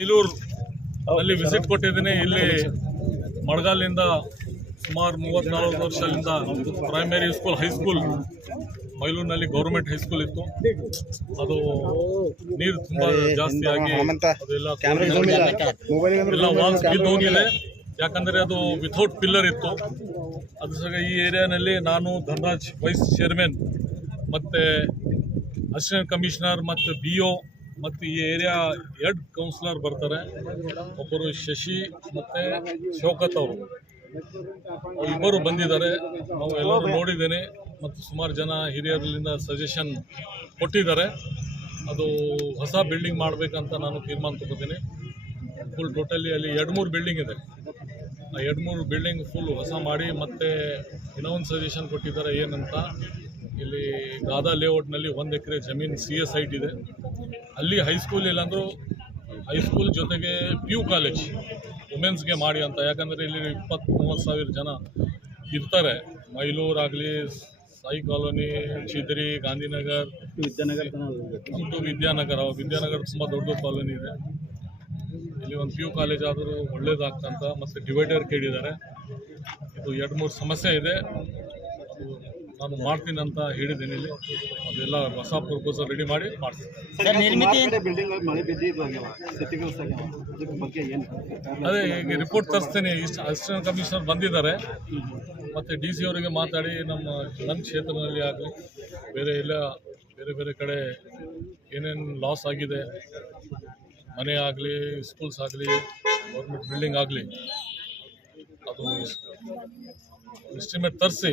ಬೇಲೂರು ಅಲ್ಲಿ ವಿಸಿಟ್ ಕೊಟ್ಟಿದ್ದೀನಿ. ಇಲ್ಲಿ ಮಡಗಾಲಿಂದ ಸುಮಾರು ಮೂವತ್ನಾಲ್ಕು ವರ್ಷದಿಂದ ಪ್ರೈಮರಿ ಸ್ಕೂಲ್ ಹೈಸ್ಕೂಲ್ ಮೈಲೂರಿನಲ್ಲಿ ಗೌರ್ಮೆಂಟ್ ಹೈಸ್ಕೂಲ್ ಇತ್ತು. ಅದು ನೀರು ತುಂಬಾ ಜಾಸ್ತಿ ಆಗಿ ಎಲ್ಲ ವಾಲ್ಸ್ ಬಿದ್ದು ಹೋಗಿದೆ. ಯಾಕಂದರೆ ಅದು ವಿಥೌಟ್ ಪಿಲ್ಲರ್ ಇತ್ತು. ಅದ್ರ ಸಹ ಈ ಏರಿಯಾನಲ್ಲಿ ನಾನು ಧನರಾಜ್ ವೈಸ್ ಚೇರ್ಮನ್ ಮತ್ತು ಅಸಿಸ್ಟೆಂಟ್ ಕಮಿಷನರ್ ಮತ್ತು ಬಿ ಒ ಮತ್ತು ಈ ಏರಿಯಾ ಹೆಡ್ ಕೌನ್ಸಿಲರ್ ಬರ್ತಾರೆ. ಒಬ್ಬರು ಶಶಿ ಮತ್ತು ಶೌಕತ್ ಅವರು. ಇಬ್ಬರು ಬಂದಿದ್ದಾರೆ. ನಾವು ಎಲ್ಲರೂ ನೋಡಿದ್ದೇನೆ ಮತ್ತು ಸುಮಾರು ಜನ ಹಿರಿಯರಿಂದ ಸಜೆಷನ್ ಕೊಟ್ಟಿದ್ದಾರೆ. ಅದು ಹೊಸ ಬಿಲ್ಡಿಂಗ್ ಮಾಡಬೇಕಂತ ನಾನು ತೀರ್ಮಾನ ತಗೋತೀನಿ. ಫುಲ್ ಟೋಟಲಿ ಅಲ್ಲಿ ಎರಡು ಮೂರು ಬಿಲ್ಡಿಂಗ್ ಇದೆ. ಆ ಎರಡು ಮೂರು ಬಿಲ್ಡಿಂಗ್ ಫುಲ್ ಹೊಸ ಮಾಡಿ ಮತ್ತೆ ಇನ್ನೊಂದು ಸಜೆಷನ್ ಕೊಟ್ಟಿದ್ದಾರೆ ಏನಂತ ಇಲ್ಲಿ ಗಾದಾ ಲೇಔಟ್ನಲ್ಲಿ ಒಂದು ಎಕರೆ ಜಮೀನು ಸಿ ಎಸ್ ಐಟ್ ಇದೆ. ಅಲ್ಲಿ ಹೈಸ್ಕೂಲ್ ಇಲ್ಲಾಂದ್ರೂ ಹೈಸ್ಕೂಲ್ ಜೊತೆಗೆ ಪಿ ಯು ಕಾಲೇಜ್ ವುಮೆನ್ಸ್ಗೆ ಮಾಡಿ ಅಂತ. ಯಾಕಂದರೆ ಇಲ್ಲಿ ಇಪ್ಪತ್ತು ಮೂವತ್ತು ಸಾವಿರ ಜನ ಇರ್ತಾರೆ. ಮೈಲೂರಾಗಲಿ, ಸಾಯಿ ಕಾಲೋನಿ, ಚಿದ್ರಿ, ಗಾಂಧಿನಗರ್ ನಮ್ಮದು ವಿದ್ಯಾನಗರ. ವಿದ್ಯಾನಗರ ತುಂಬ ದೊಡ್ಡ ಕಾಲೋನಿ ಇದೆ. ಇಲ್ಲಿ ಒಂದು ಪಿ ಯು ಕಾಲೇಜ್ ಆದರೂ ಒಳ್ಳೇದಾಗ್ತಂತ ಮತ್ತು ಡಿವೈಡರ್ ಕೇಳಿದ್ದಾರೆ. ಇದು ಎರಡು ಮೂರು ಸಮಸ್ಯೆ ಇದೆ. ನಾನು ಮಾಡ್ತೀನಿ ಅಂತ ಹೇಳಿದ್ದೀನಿ ಇಲ್ಲಿ. ಅದೆಲ್ಲ ಹೊಸ ಪ್ರಪೋಸಲ್ ರೆಡಿ ಮಾಡಿ ಮಾಡ್ತೀನಿ. ಅದೇ ಈಗ ರಿಪೋರ್ಟ್ ತರಿಸ್ತೀನಿ. ಇಷ್ಟು ಅಸಿಸ್ಟೆಂಟ್ ಕಮಿಷನರ್ ಬಂದಿದ್ದಾರೆ. ಮತ್ತು ಡಿ ಸಿ ಅವರಿಗೆ ಮಾತಾಡಿ ನಮ್ಮ ನನ್ನ ಕ್ಷೇತ್ರದಲ್ಲಿ ಆಗಲಿ ಬೇರೆ ಎಲ್ಲ ಬೇರೆ ಬೇರೆ ಕಡೆ ಏನೇನು ಲಾಸ್ ಆಗಿದೆ ಮನೆ ಆಗಲಿ ಸ್ಕೂಲ್ಸ್ ಆಗಲಿ ಗೌರ್ಮೆಂಟ್ ಬಿಲ್ಡಿಂಗ್ ಆಗಲಿ ಅದು ಎಸ್ಟಿಮೇಟ್ ತರಿಸಿ.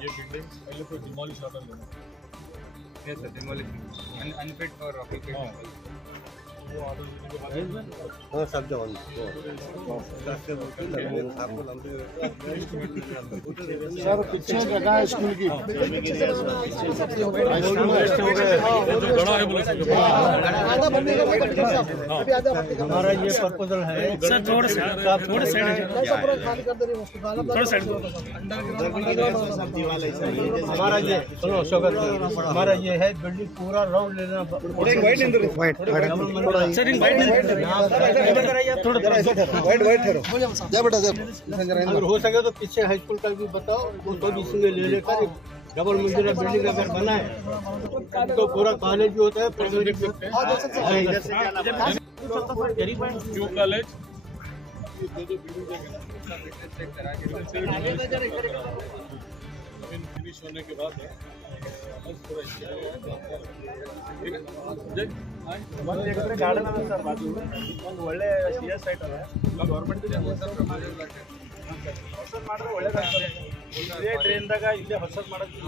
ये बिल्डिंग पहले तो डिमोलिश होकर लेना yes sir demolish unfit for rocking के हाँ सब जवान सर पीछे जगह स्कूल की। है बोले हमारा ये प्रपोजल है। सर थोड़ा सा थोड़ा साइड हमारा ये सुनो हमारा ये है बिल्डिंग पूरा राउंड लेना। वाइट थोड़ा सर इन वाइट थोड़ा वाइट वाइट ठहरो जा बेटा जा। हो सके तो पीछे हाई स्कूल का भी बताओ। वो तो भी इसमें ले लेकर डबल मंजिला बिल्डिंग अगर बना है तो पूरा कॉलेज भी होता है प्राइमरी क्यू कॉलेज जमीन फिनिश होने के बाद है बस पूरा ठीक है जय आए ಒಂದು ಎಕರೆ ಗಾರ್ಡನ್ ಅದ ಸರ್ ಬಾಜು ಒಂದು ಒಳ್ಳೆ ಸಿ ಎಸ್ ಸೈಟ್ ಅದ ಗೌರ್ಮೆಂಟ್ ಹೊಸದು ಮಾಡಿದ್ರೆ ಒಳ್ಳೇದಾಗ್ತದೆ. ಇದೇ ಟ್ರೈನ್ದಾಗ ಇಲ್ಲೇ ಹೊಸದು ಮಾಡೋದು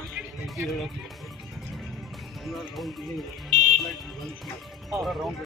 ರೌಂಡ್